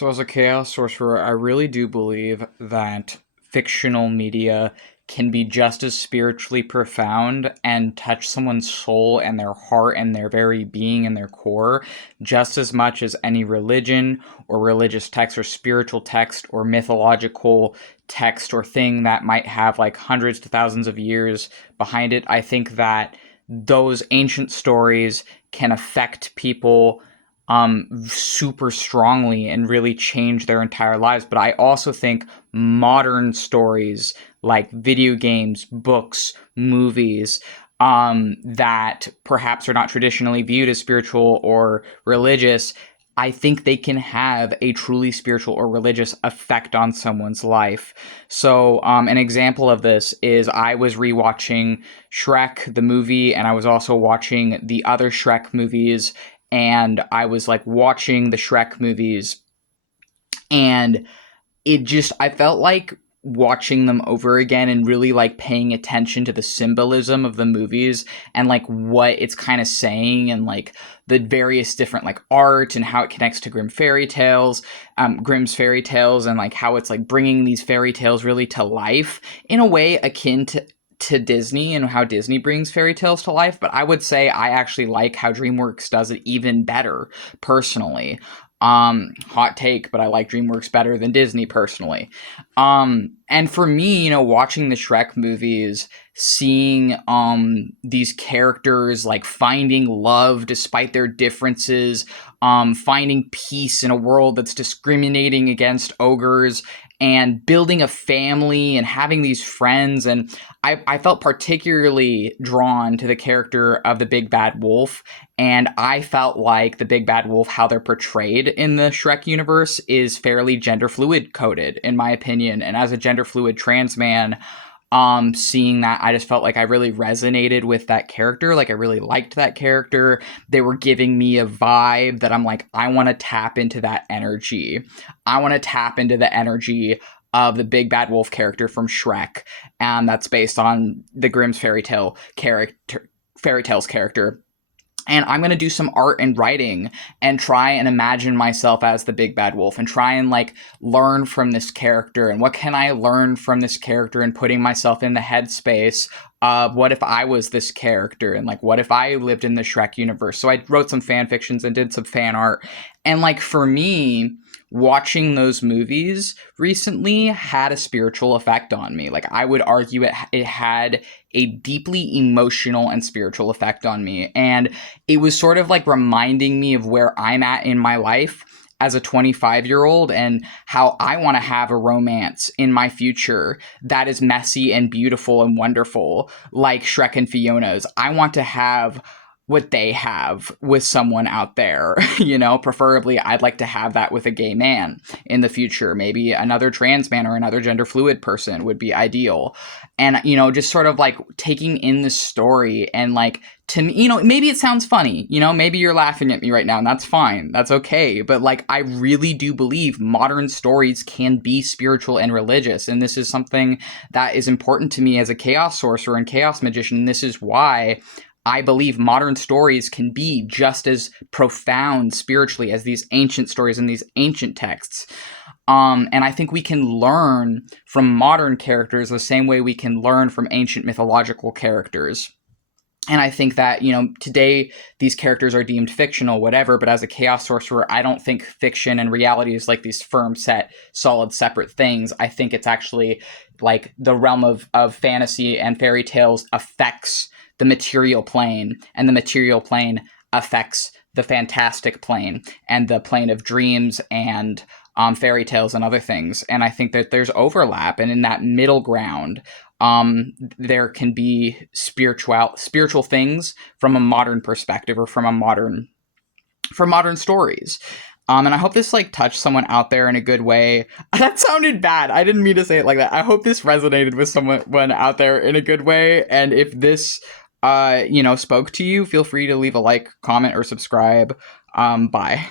So, as a chaos sorcerer, I really do believe that fictional media can be just as spiritually profound and touch someone's soul and their heart and their very being and their core just as much as any religion or religious text or spiritual text or mythological text or thing that might have like hundreds to thousands of years behind it. I think that those ancient stories can affect people super strongly and really change their entire lives. But I also think modern stories like video games, books, movies, that perhaps are not traditionally viewed as spiritual or religious, I think they can have a truly spiritual or religious effect on someone's life. So, an example of this is I was rewatching Shrek, the movie, and I was also watching the other Shrek movies, and I was like watching the Shrek movies, and I felt like watching them over again and really like paying attention to the symbolism of the movies and like what it's kind of saying and like the various different like art and how it connects to Grimm's fairy tales, and like how it's like bringing these fairy tales really to life in a way akin to Disney and how Disney brings fairy tales to life. But I would say I actually like how DreamWorks does it even better personally. Hot take, but I like DreamWorks better than Disney personally. And for me, watching the Shrek movies, seeing these characters like finding love despite their differences, finding peace in a world that's discriminating against ogres, and building a family and having these friends. And I felt particularly drawn to the character of the Big Bad Wolf. And I felt like the Big Bad Wolf, how they're portrayed in the Shrek universe, is fairly gender fluid coded, in my opinion. And as a gender fluid trans man, seeing that, I just felt like I really resonated with that character. Like I really liked that character. They were giving me a vibe that I'm like, I want to tap into that energy. I want to tap into the energy of the Big Bad Wolf character from Shrek. And that's based on the Grimm's fairy tales character. And I'm going to do some art and writing and try and imagine myself as the Big Bad Wolf and try and like learn from this character. And what can I learn from this character, and putting myself in the headspace of what if I was this character, and like what if I lived in the Shrek universe. So I wrote some fan fictions and did some fan art. And like for me, watching those movies recently had a spiritual effect on me. Like I would argue it had a deeply emotional and spiritual effect on me. And it was sort of like reminding me of where I'm at in my life as a 25-year-old and how I want to have a romance in my future that is messy and beautiful and wonderful, like Shrek and Fiona's. I want to have what they have with someone out there, preferably I'd like to have that with a gay man in the future. Maybe another trans man or another gender fluid person would be ideal. And, just sort of like taking in the story and like, to me, maybe it sounds funny, maybe you're laughing at me right now, and that's fine. That's okay. But like, I really do believe modern stories can be spiritual and religious. And this is something that is important to me as a chaos sorcerer and chaos magician. This is why I believe modern stories can be just as profound spiritually as these ancient stories and these ancient texts. And I think we can learn from modern characters the same way we can learn from ancient mythological characters. And I think that, today these characters are deemed fictional, whatever, but as a chaos sorcerer, I don't think fiction and reality is like these firm set, solid, separate things. I think it's actually like the realm of fantasy and fairy tales affects the material plane, and the material plane affects the fantastic plane and the plane of dreams and fairy tales and other things. And I think that there's overlap, and in that middle ground, there can be spiritual things from a modern perspective, or from modern stories. And I hope this like touched someone out there in a good way. That sounded bad. I didn't mean to say it like that. I hope this resonated with someone out there in a good way. And if this spoke to you, feel free to leave a like, comment, or subscribe. Bye.